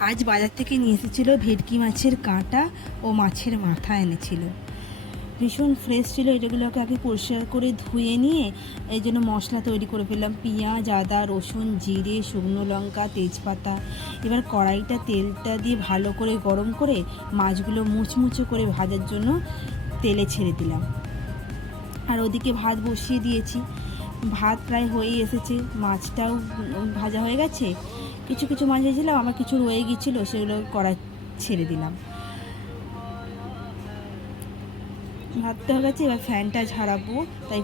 আজ বাজার থেকে নিয়ে এসেছিলো ভেটকি মাছের কাঁটা ও মাছের মাথা এনেছিল। ভীষণ ফ্রেশ ছিল। এটাগুলোকে আগে পরিষ্কার করে ধুয়ে নিয়ে এই জন্য মশলা তৈরি করে ফেললাম। পেঁয়াজ, আদা, রসুন, জিরে, শুকনো লঙ্কা, তেজপাতা। এবার কড়াইটা তেলটা দিয়ে ভালো করে গরম করে মাছগুলো মুচমুচে করে ভাজার জন্য তেলে ছেড়ে দিলাম। আর ওদিকে ভাত বসিয়ে দিয়েছি। ভাত প্রায় হয়েই এসেছে, মাছটাও ভাজা হয়ে গেছে। কিছু কিছু মাছ ভেজেছিলাম, আমার কিছু রয়ে গিয়েছিলো, সেগুলো কড়াই ছেড়ে দিলাম। ভাতটা হয়ে গেছে, এবার ফ্যানটা ঝাড়াবো। তাই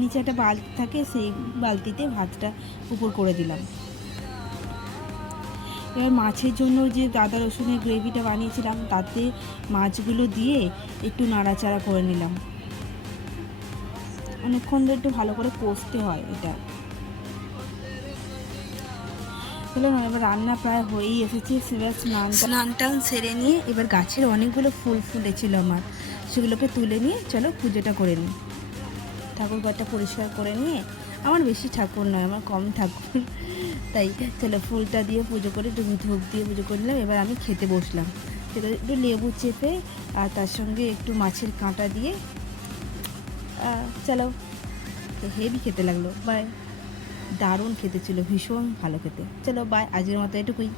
নিচে একটা বালতি থাকে, সেই বালতিতে ভাতটা উপর করে দিলাম। এবার মাছের জন্য যে আদা রসুনের গ্রেভিটা বানিয়েছিলাম, তাতে মাছগুলো দিয়ে একটু নাড়াচাড়া করে নিলাম। অনেকক্ষণ ধরে একটু ভালো করে কষতে হয় এটা। চলো না, এবার রান্না প্রায় হয়েই এসেছে। সেবার স্নান টান সেরে নিয়ে এবার গাছের অনেকগুলো ফুল ফুলেছিল আমার, সেগুলোকে তুলে নিয়ে চলো পুজোটা করে নিই। ঠাকুর ঘরটা পরিষ্কার করে নিয়ে, আমার বেশি ঠাকুর নয়, আমার কম ঠাকুর, তাই চলো ফুলটা দিয়ে পুজো করে একটু ধূপ দিয়ে পুজো করে নিলাম। এবার আমি খেতে বসলাম। সেটা একটু লেবু চেপে আর তার সঙ্গে একটু মাছের কাঁটা দিয়ে চলো, হেভি খেতে লাগলো। বাই। দারুণ খেতে ছিল, ভীষণ ভালো খেতে। চলো বাই, আজকের মতো এটুকুই।